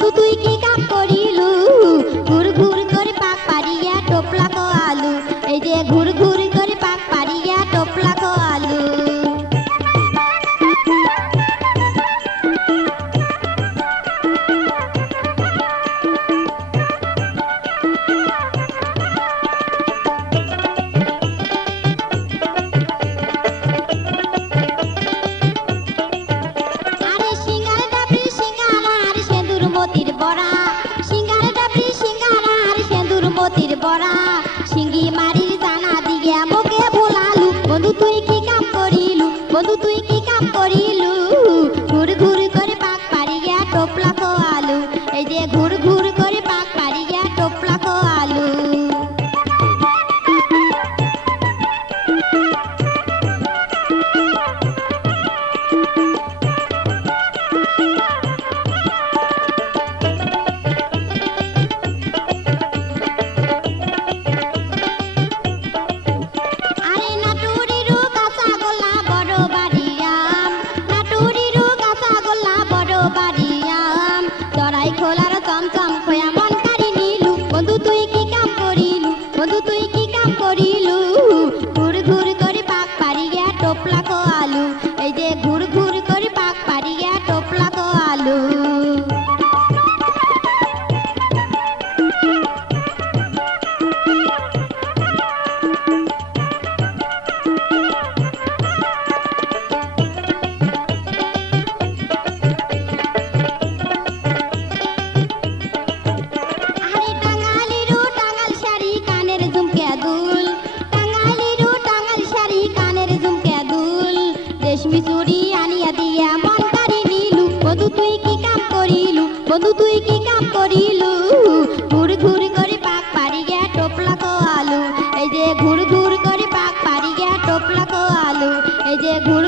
বন্ধু তুই কি কাম করিলু ঘুর ঘুর করে পাক পারিয়া টোপলা কো আলু এই যে ঘুর ঘুর করে পাক পারিয়া টোপলা কো আলু আরে সিঙ্গার ডাবরি সিঙ্গারা আর সেন্দুর মতির বড়া সিঙ্গার ডাবরি সিঙ্গারা আর সেন্দুর মতির বড়া সিঙ্গি মারির জানা দিয়া মোকে ভোলালু বন্ধু তুই কি কাম করিলু বন্ধু তুই কি কাম করিলু ঘুর ঘুর করে পাক পারিয়া টোপলা কো আলু এই যে ঘুর ঘুর করে পাক পারিয়া টোপলা কো আলু আরে নাটুরিরু কাঁচা গোল্লা বড় বাড়িয়াম নাটুরিরু কাঁচা গোল্লা বড় বাড়িয়াম চড়াই খোলার চমচম খোয়া মন কারি নিলু বন্ধু তুই কি কাম করিলু বন্ধু তুই কি কাম করিলু ঘুর ঘুর করে পাক পারিয়া টোপলা কো আলু এই যে ঘুর ঘুর করে পাক পারিয়া টোপলা কো আলু আরে টাঙ্গালিরু টাঙ্গাল শাড়ি কানের ঝুমকে দুল টাঙ্গালিরু টাঙ্গাল শাড়ি কানের ঝুমকে দুল রেশমি চুড়ি আনিয়া দিয়া মন কারি নিলু বন্ধু তুই কি কাম করিলু বন্ধু তুই কি কাম করিলু ঘুর ঘুর করে পাক পারিয়া টোপলা কো আলু এই যে ঘুর ঘুর করে পাক পারিয়া টোপলা কো আলু এই যে ঘুর